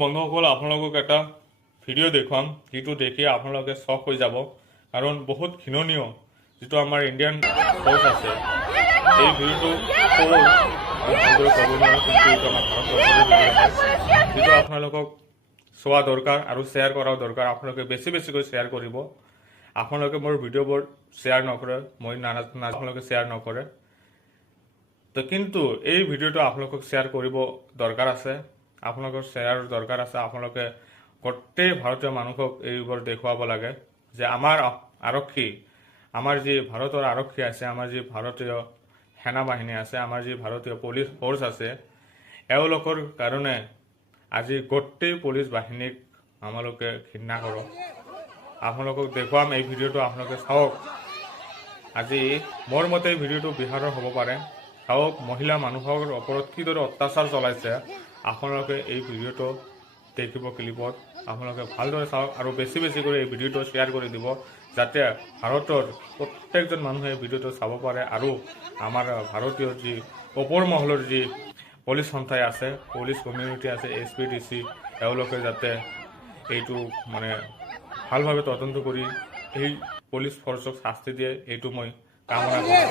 বন্ধুসকল আপোনালোকক এটা ভিডিঅ' দেখুৱাম, যিটো দেখি আপোনালোকে শ্বক হৈ যাব। কাৰণ বহুত ঘৃণনীয় যিটো আমাৰ ইণ্ডিয়ান ফ'ৰ্চ আছে, এই ভিডিঅ'টো যিটো আপোনালোকক চোৱা দৰকাৰ আৰু শ্বেয়াৰ কৰাও দৰকাৰ। আপোনালোকে বেছিকৈ শ্বেয়াৰ কৰিব। আপোনালোকে মোৰ ভিডিঅ'বোৰ শ্বেয়াৰ নকৰে, মই আপোনালোকে শ্বেয়াৰ নকৰে। তো কিন্তু এই ভিডিঅ'টো আপোনালোকক শ্বেয়াৰ কৰিব দৰকাৰ আছে, আপোনালোকৰ শ্বেয়াৰ দৰকাৰ আছে। আপোনালোকে গোটেই ভাৰতীয় মানুহক এইবোৰ দেখুৱাব লাগে যে আমাৰ আৰক্ষী, আমাৰ যি ভাৰতৰ আৰক্ষী আছে, আমাৰ যি ভাৰতীয় সেনা বাহিনী আছে, আমাৰ যি ভাৰতীয় পুলিচ ফ'ৰ্চ আছে, এওঁলোকৰ কাৰণে আজি গোটেই পুলিচ বাহিনীক আমালোকে ঘৃণা কৰক। আপোনালোকক দেখুৱাম এই ভিডিঅ'টো, আপোনালোকে চাওক। আজি মোৰ মতে এই ভিডিঅ'টো বিহাৰৰ হ'ব পাৰে। চাওক মহিলা মানুহৰ ওপৰত কিদৰে অত্যাচাৰ চলাইছে। আপোনালোকে এই ভিডিঅ'টো দেখিব ক্লিপত, আপোনালোকে ভালদৰে চাওক আৰু বেছি কৰি এই ভিডিঅ'টো শ্বেয়াৰ কৰি দিব, যাতে ভাৰতৰ প্ৰত্যেকজন মানুহে এই ভিডিঅ'টো চাব পাৰে আৰু আমাৰ ভাৰতীয় যি ওপৰ মহলৰ যি পুলিচ সন্থাই আছে, পুলিচ কমিউনিটি আছে, SPDC, এওঁলোকে যাতে এইটো মানে ভালভাৱে তদন্ত কৰি এই পুলিচ ফ'ৰ্চক শাস্তি দিয়ে, এইটো মই কামনা কৰোঁ।